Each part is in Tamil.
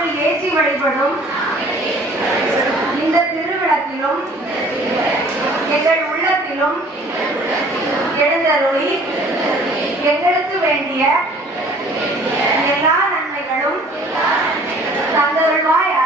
நாங்கள் ஏற்றி வழிபடும் இந்த திருவிளக்கிலும் எங்கள் உள்ளத்திலும் எழுந்தருளி எங்களுக்கு வேண்டிய எல்லா நன்மைகளும் தந்தருள்வாய்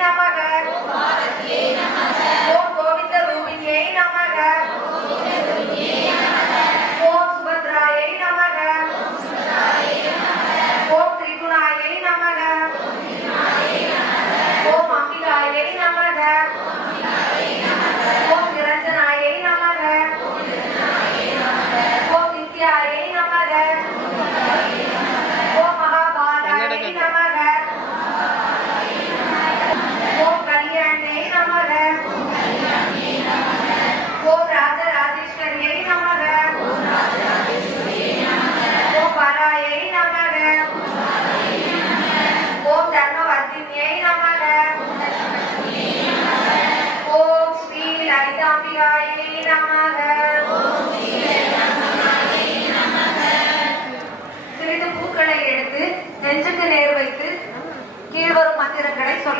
না পারে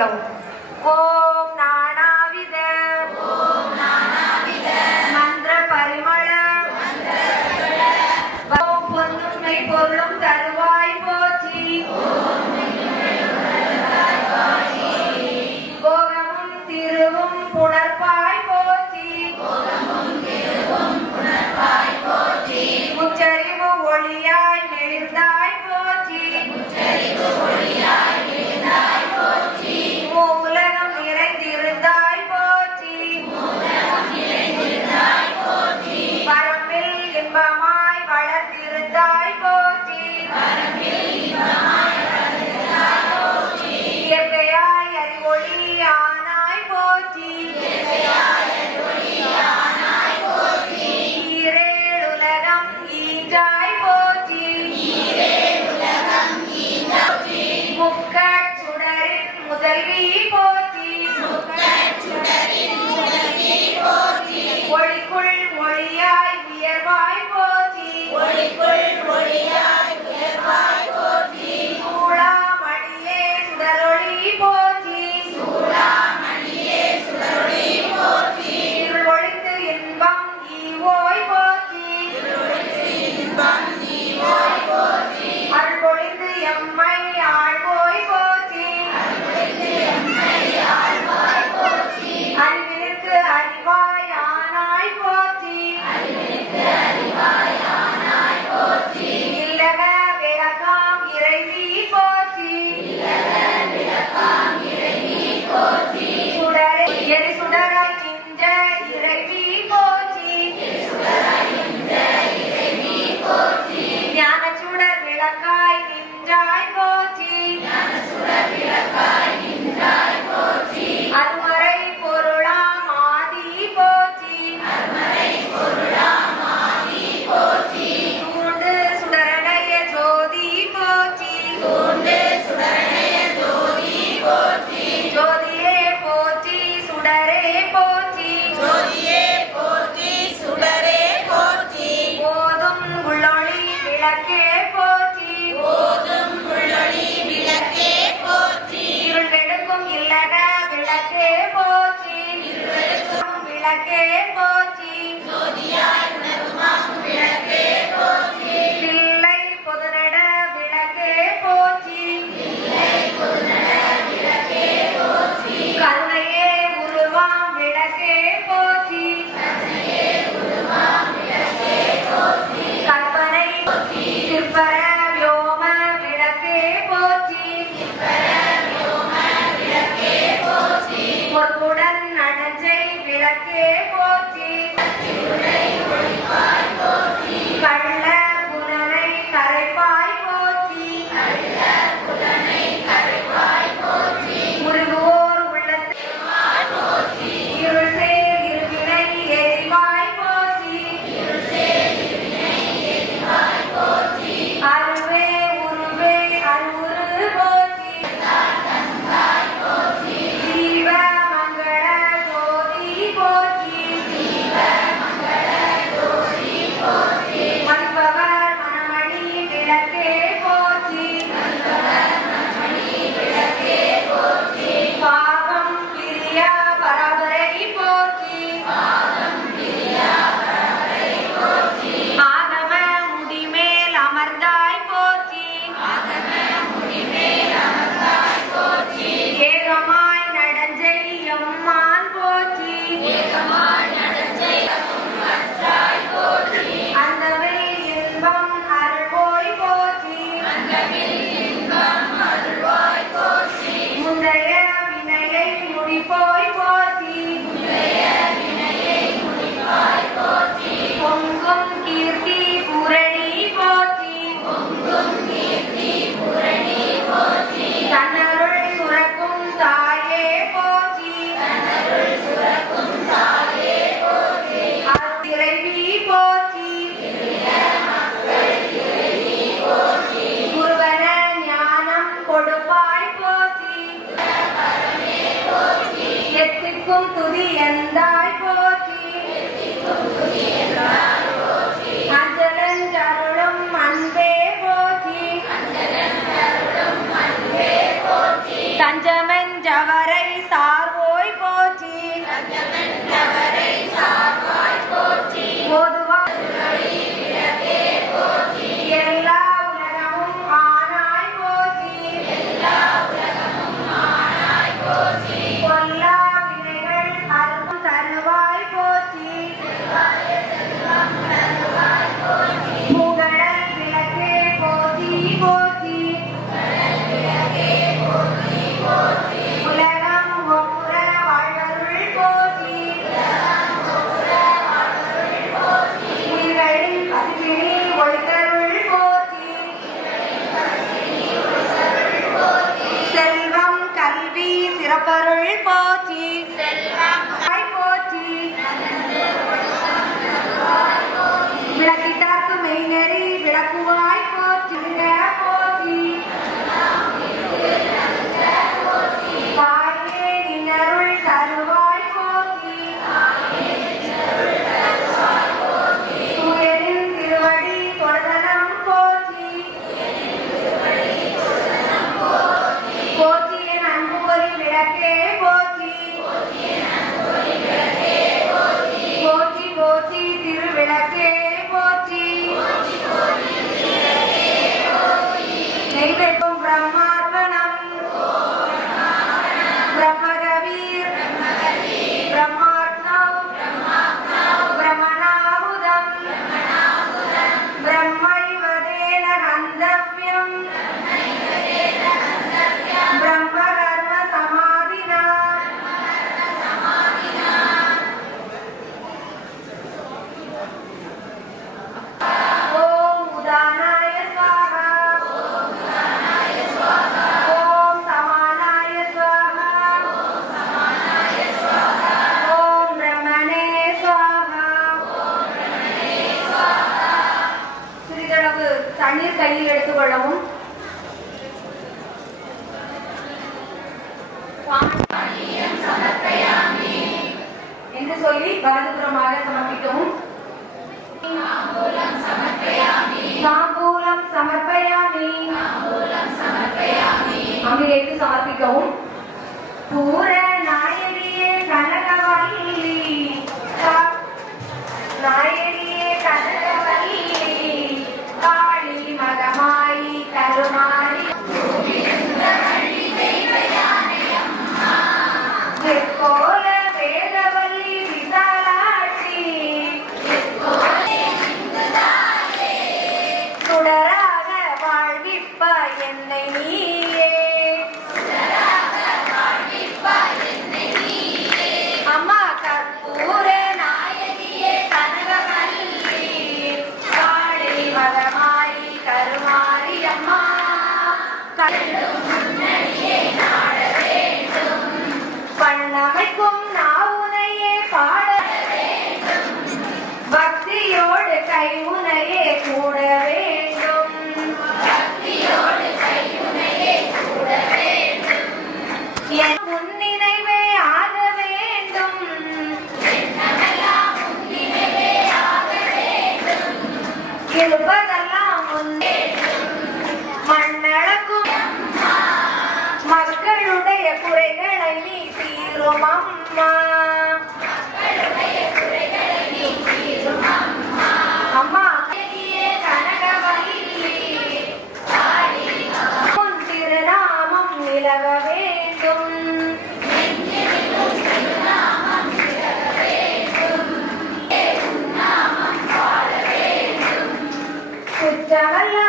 Харків. pessoas hagan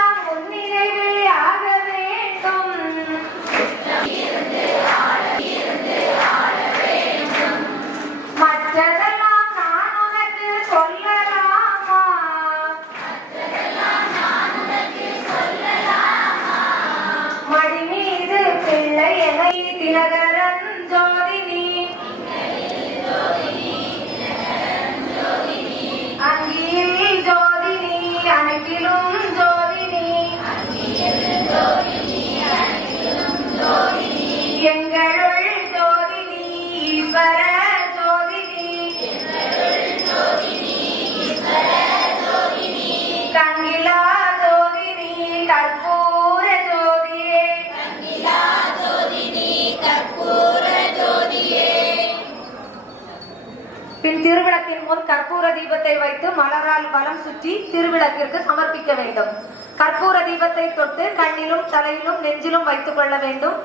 கற்பூர தீபத்தை வைத்து மலரால் வலம் சுற்றி திருவிளக்கிற்கு சமர்ப்பிக்க வேண்டும். கற்பூர தீபத்தை தொட்டு கண்ணிலும் தலையிலும் நெஞ்சிலும் வைத்துக் கொள்ள வேண்டும்.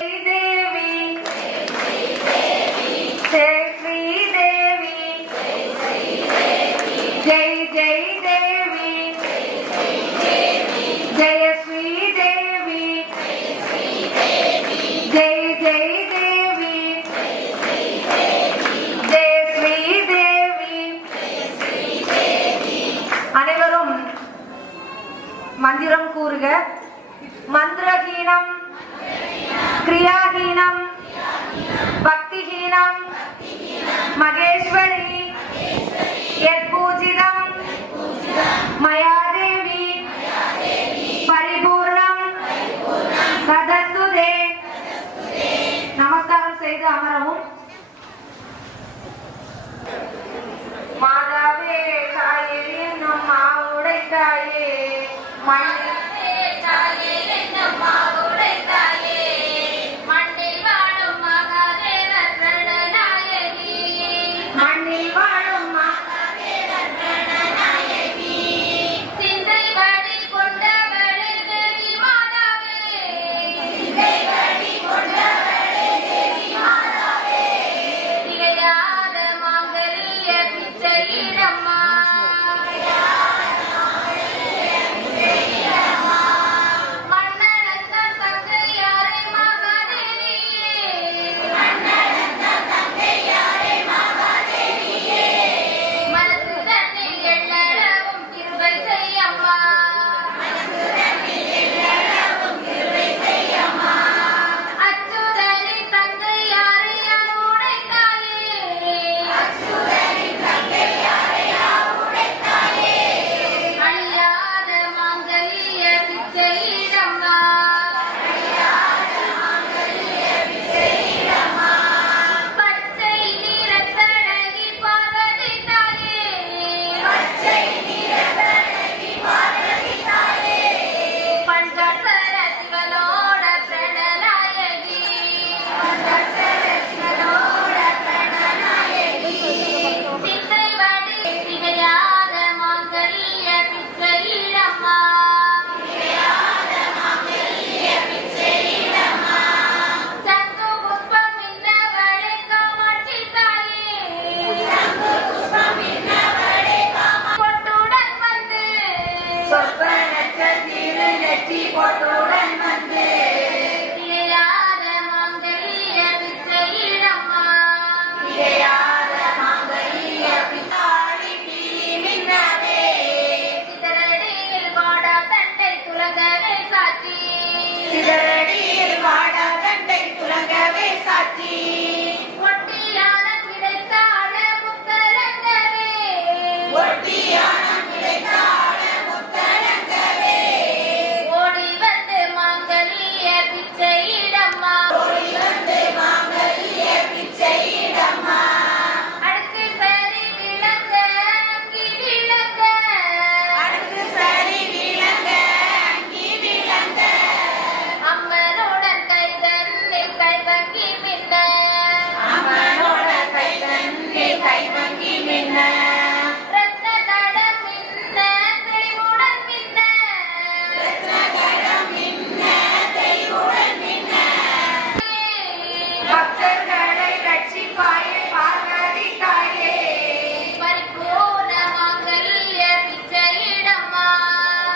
தேவி தேவி சொல்லுங்க. மந்திரஹீனம் கிரியாஹீனம் பக்திஹீனம் மகேஸ்வரி பூஜிதம் மயாதேவி பரிபூர்ணம் சதத்துதே நமஸ்காரம் செய்து அமரவும். மாதாவே தாயே நம் மாவுடை தாயே மண் ഹാലേലൂയ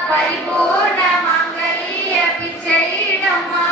பரிபூர்ண மங்கல்ய பிச்சையிடமா?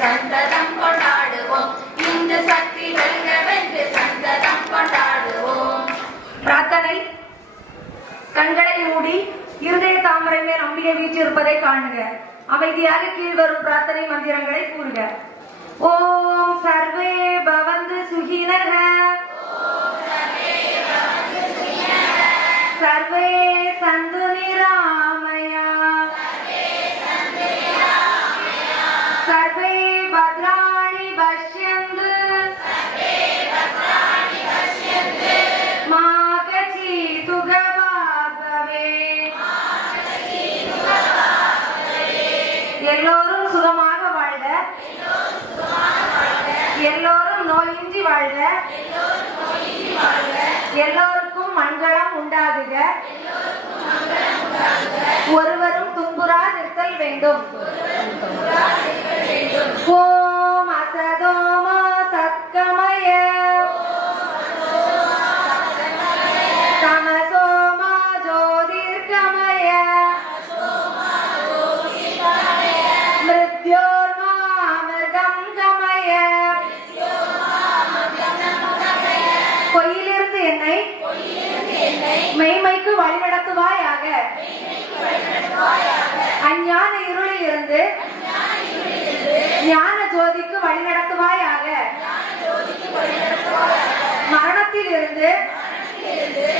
சந்ததம் மூடி இருதய தாமரை மேல் அம்பிகை வீற்றிருப்பதை காணுங்க. அமைதியாக கீழ்வரும் பிரார்த்தனை மந்திரங்களை கூறுக. ஓம் சர்வே பவந்து சுகினக. சர்வே வேண்டும். ஓம் ஞான ஜோதிக்கு வழிநடத்துவாயாக மரணத்தில் இருந்து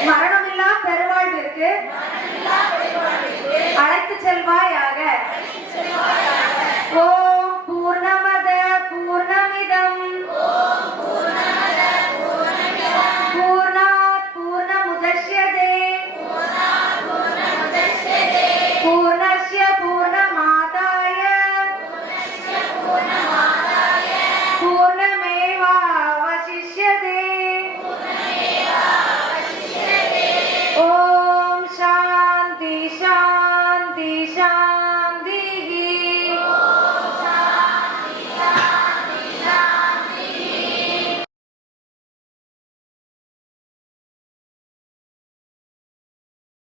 மரணமில்லா பெருவாழ்விற்கு அழைத்து செல்வாயாக? ஓ